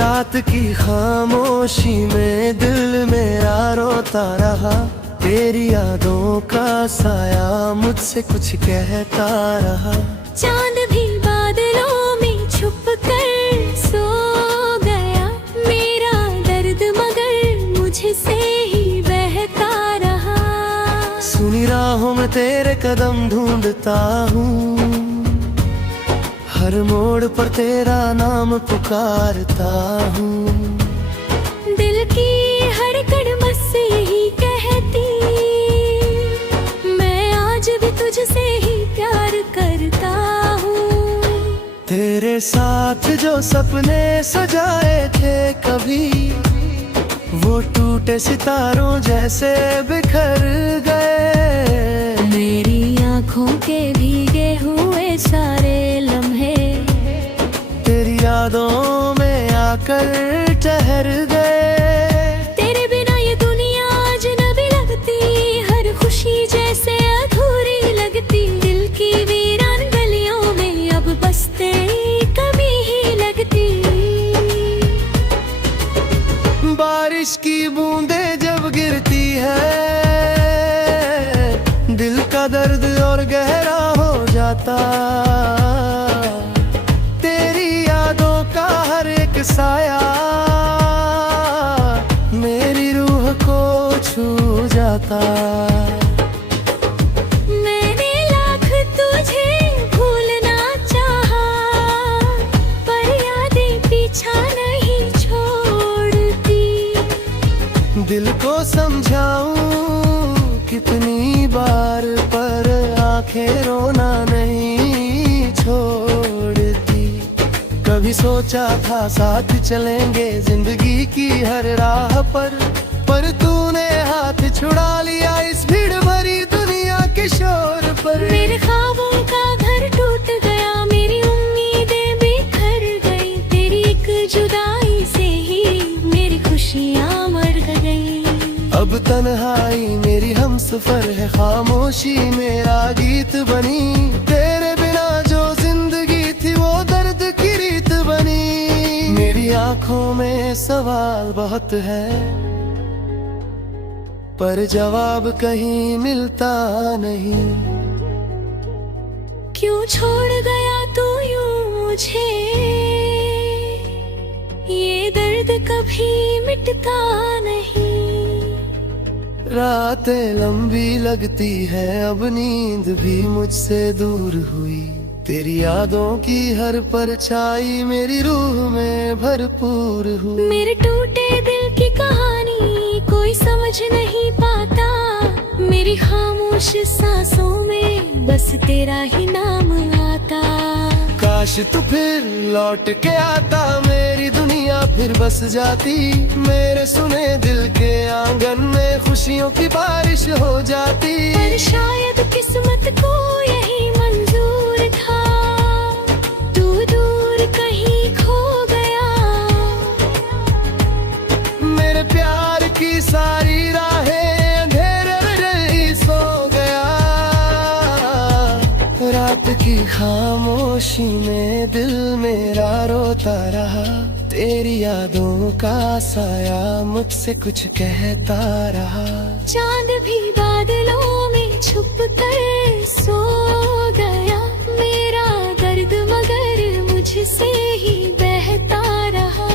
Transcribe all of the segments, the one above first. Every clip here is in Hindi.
रात की खामोशी में दिल मेरा रोता रहा, तेरी यादों का साया मुझसे कुछ कहता रहा। चांद भी बादलों में छुप कर सो गया, मेरा दर्द मगर मुझसे ही बहता रहा। सुनी राहों में तेरे कदम ढूंढता हूँ, हर मोड़ पर तेरा नाम पुकारता हूँ। दिल की धड़कन बस यही कहती, मैं आज भी तुझसे ही प्यार करता हूँ। तेरे साथ जो सपने सजाए थे कभी, वो टूटे सितारों जैसे बिखर गए। मेरी आँखों के भीगे हुए सारे लम्हे तेरी यादों में आकर ठहर गए। तेरे बिना ये दुनिया अजनबी लगती, हर खुशी जैसे अधूरी लगती। दिल की वीरान गलियों में अब बस तेरी कमी ही लगती। बारिश की बूंदें जब गिरती है, दिल का दर्द और गहरा हो जाता। तेरी यादों का हर एक साया मेरी रूह को छू जाता। मैंने लाख तुझे भूलना चाहा, पर यादें पीछा नहीं छोड़ती। दिल को समझाऊं कितनी बार, पर आंखें रोना नहीं छोड़ती। कभी सोचा था साथ चलेंगे जिंदगी की हर राह पर तूने हाथ छुड़ा लिया इस भीड़ भरी दुनिया के शोर पर। मेरे ख्वाबों का घर टूट गया, मेरी उम्मीदें बिखर गई। तेरी एक जुदाई से ही मेरी खुशियाँ मर गई। अब तन्हाई मेरी हमसफर है, खामोशी मेरा गीत बनी। तेरे बिना जो जिंदगी थी वो दर्द की रीत बनी। मेरी आंखों में सवाल बहुत है, पर जवाब कहीं मिलता नहीं। क्यों छोड़ गया तू यूं मुझे, ये दर्द कभी मिटता नहीं। रातें लंबी लगती है, अब नींद भी मुझसे दूर हुई। तेरी यादों की हर परछाई मेरी रूह में भरपूर हुई। मेरे टूटे दिल की कहानी कोई समझ नहीं पाता, मेरी खामोश सांसों में बस तेरा ही नाम आता। काश तू फिर लौट के आता, मेरी दुनिया फिर बस जाती। मेरे सुने दिल के आंगन में खुशियों की बारिश हो जाती। पर शायद किस्मत को यही मंजूर था, तू दूर कहीं खो गया। मेरे प्यार की सारी राहें अंधेरे में सो गया। रात की खामोशी में दिल मेरा रोता रहा, तेरी यादों का साया मुझसे कुछ कहता रहा। चांद भी बादलों में छुप कर सो गया, मेरा दर्द मगर मुझसे ही बहता रहा।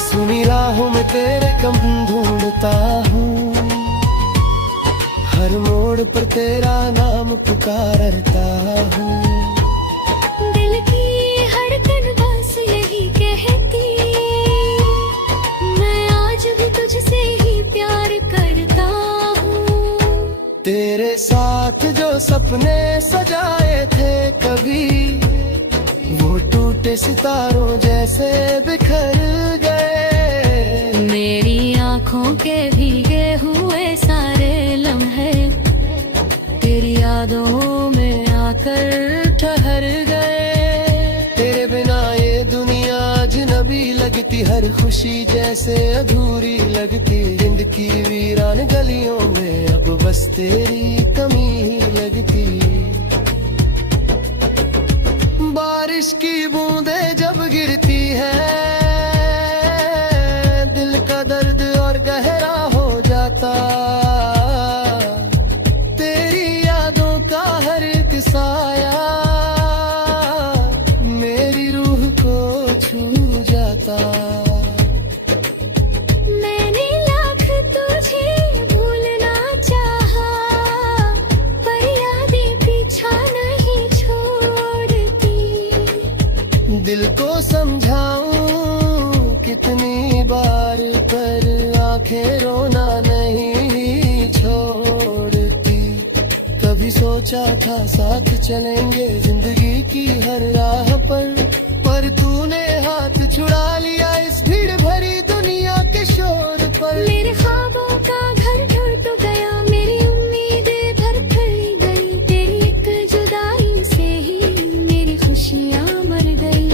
सुनी राहों में तेरे कम ढूंढता हूँ, हर मोड़ पर तेरा नाम पुकारता हूँ। दिल की धड़कन बस यही कहती, मैं आज भी तुझसे ही प्यार करता हूँ। तेरे साथ जो सपने सजाए थे कभी, वो टूटे सितारों जैसे बिखर गए। मेरी आँखों के भीगे हुए सारे लम्हे तेरी यादों में आकर ठहर गए। तेरे बिना ये दुनिया अजनबी लगती, हर खुशी जैसे अधूरी लगती। नींद की वीरान गलियों में अब बस तेरी कमी ही लगती। बारिश की बूंदें जब गिरती है, का हर एक साया मेरी रूह को छू जाता। मैंने लाख तुझे भूलना चाहा, पर यादें पीछा नहीं छोड़ती। दिल को समझाऊं कितनी बार, पर आंखें रोना नहीं छोड़ती। कभी सोचा था साथ चलेंगे जिंदगी की हर राह पर तूने हाथ छुड़ा लिया इस भीड़ भरी दुनिया के शोर पर। मेरे ख्वाबों का घर टूट गया, मेरी उम्मीदें भर गई। तेरी एक जुदाई से ही मेरी खुशियाँ मर गई।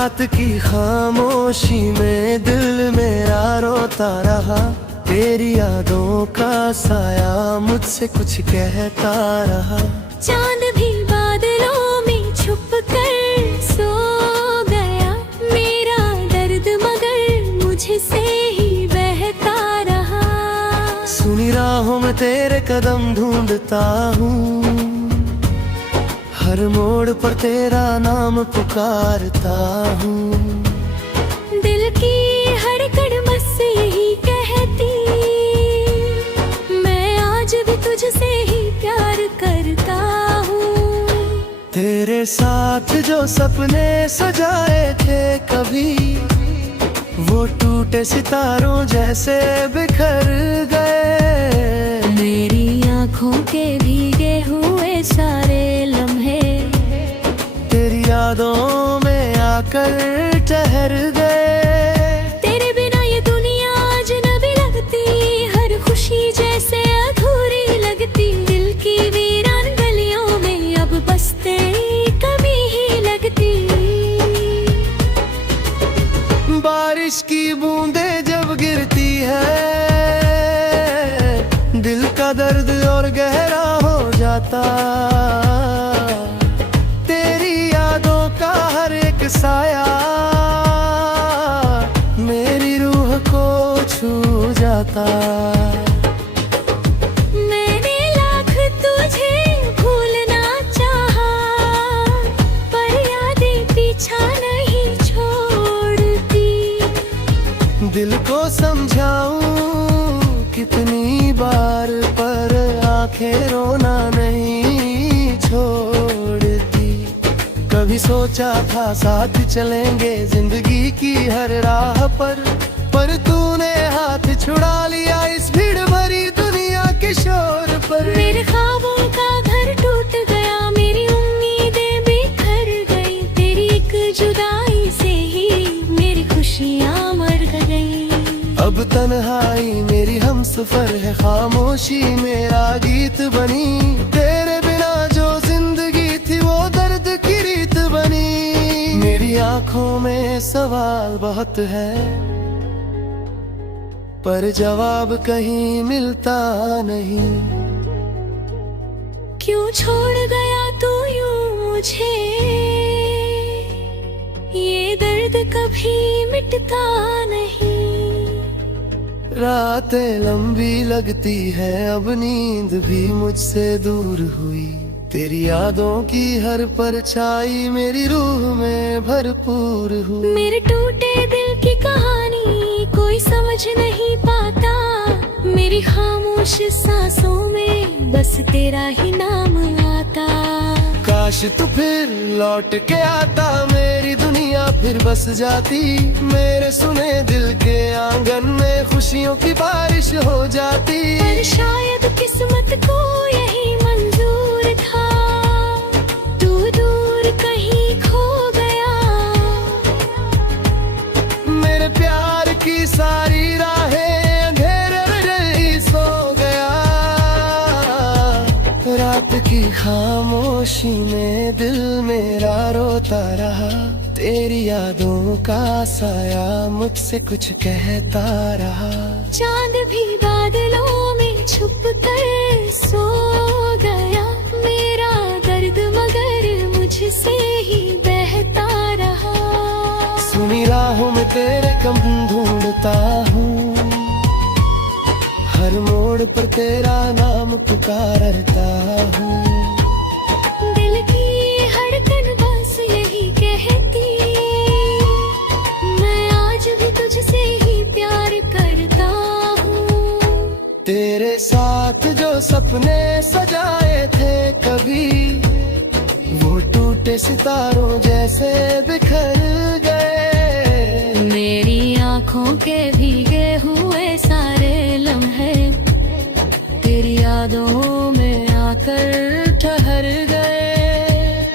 रात की खामोशी में दिल मेरा रोता रहा, तेरी यादों का साया मुझसे कुछ कहता रहा। चांद भी बादलों में छुप कर सो गया, मेरा दर्द मगर मुझसे ही बहता रहा। सुनी राहों में तेरे कदम ढूंढता हूँ, हर मोड़ पर तेरा नाम पुकारता हूँ। दिल की धड़कन बस यही कहती, मैं आज भी तुझसे ही प्यार करता हूँ। तेरे साथ जो सपने सजाए थे कभी, वो टूटे सितारों जैसे बिखर गए। मेरी आँखों के भीगे हुए सारे लम्हे तेरी यादों में आकर ठहर गए। तेरे बिना ये दुनिया अजनबी लगती, हर खुशी जैसे अधूरी लगती। दिल की वीरान गलियों में अब बस तेरी कमी ही लगती। बारिश की बूंदें जब गिरती है, दिल का दर्द और गहरा हो जाता। तेरी यादों का हर एक साया मेरी रूह को छू जाता। मैंने लाख तुझे भूलना चाहा, पर यादें पीछा नहीं छोड़ती। दिल को समझाऊं कितनी बार, पर आंखें रोना नहीं छोड़ती। कभी सोचा था साथ चलेंगे जिंदगी की हर राह पर तूने हाथ छुड़ा लिया इस भीड़ भरी दुनिया के शोर पर। मेरे ख्वाबों का घर टूट गया, मेरी उम्मीदें बिखर गई। तेरी एक जुदाई से ही मेरी खुशियाँ मर गई। अब तन्हाई मेरी हमसफर है, खामोशी मेरा गीत बनी। तेरे बिना जो जिंदगी थी वो दर्द की रीत बनी। मेरी आंखों में सवाल बहुत है, पर जवाब कहीं मिलता नहीं। क्यों छोड़ गया तू यूं मुझे, ये दर्द कभी मिटता नहीं। रातें लंबी लगती है, अब नींद भी मुझसे दूर हुई। तेरी यादों की हर परछाई मेरी रूह में भरपूर हुई। मेरे टूटे दिल की कहानी कोई समझ नहीं पाता, मेरी खामोश सांसों में बस तेरा ही नाम आता। काश तू फिर लौट के आता, मेरी दुनिया फिर बस जाती। मेरे सुने दिल के आंगन में खुशियों की बारिश हो जाती। पर शायद किस्मत को यही मंजूर था, तू दूर कहीं खो गया। मेरे प्यार की सारी राहें अंधेरे में ही सो गया। रात की खामोशी में दिल मेरा रोता रहा, तेरी यादों का साया मुझसे कुछ कहता रहा। चांद भी बादलों में छुप कर सो गया, मेरा दर्द मगर मुझसे ही बहता रहा। सुनी राहों में तेरे कम ढूंढता हूँ, हर मोड़ पर तेरा नाम पुकारता हूँ। दिल की धड़कन बस यही कहती, मैं आज भी तुझसे ही प्यार करता हूँ। तेरे साथ जो सपने सजाए थे कभी, वो टूटे सितारों जैसे बिखर गए। मेरी आँखों के भीगे हुए सारे लम्हे तेरी यादों में आकर ठहर गए।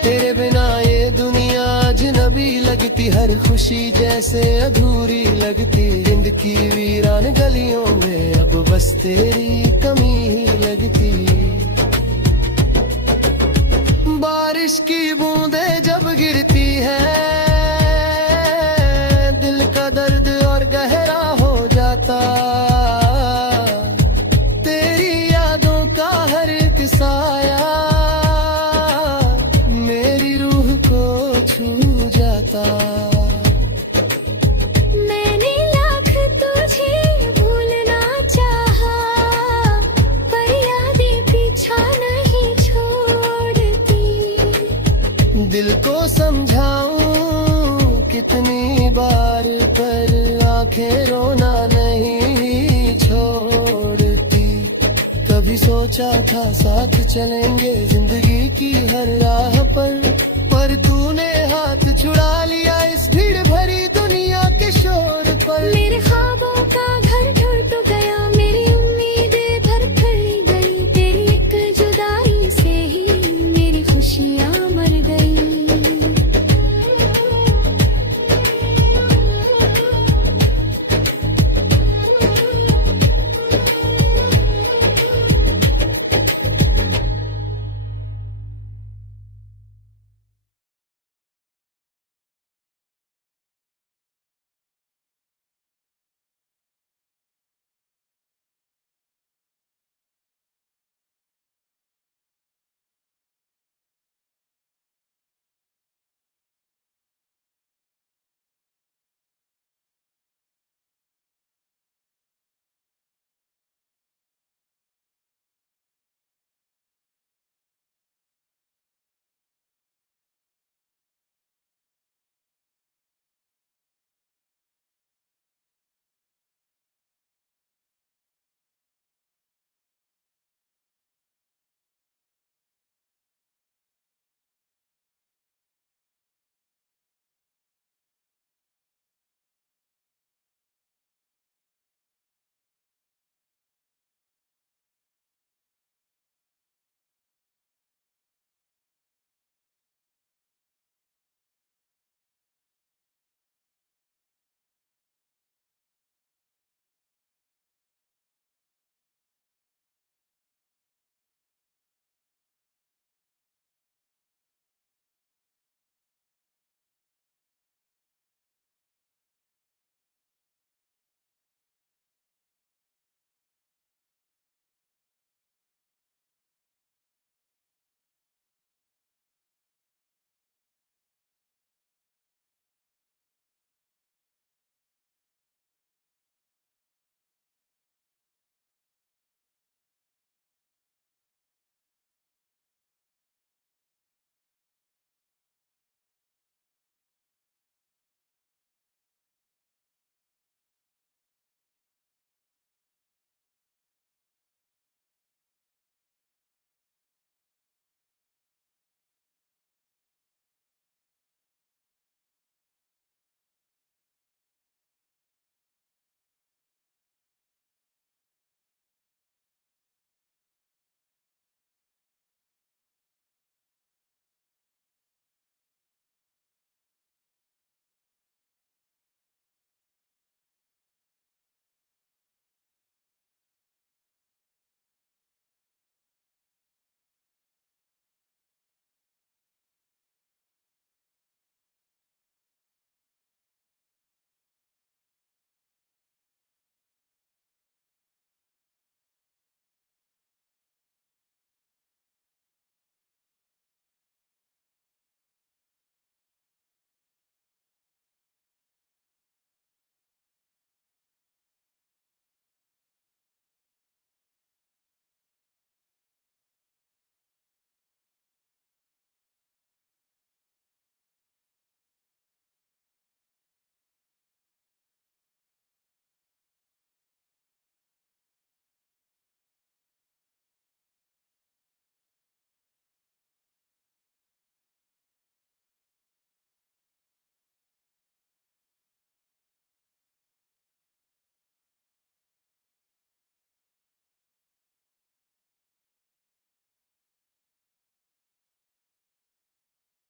तेरे बिना ये दुनिया अजनबी लगती, हर खुशी जैसे अधूरी लगती। जिंदगी की वीरान गलियों में अब बस तेरी कमी ही लगती। बारिश की बूंदें जब गिरती है, जाता, तेरी यादों का हर एक साया मेरी रूह को छू जाता। मैंने लाख तुझे भूलना चाहा, पर यादें पीछा नहीं छोड़ती। दिल को समझाऊं कितनी बार, पर आंखें रोना नहीं छोड़ती। कभी सोचा था साथ चलेंगे जिंदगी की हर राह पर तूने हाथ छुड़ा लिया इस भीड़ भरी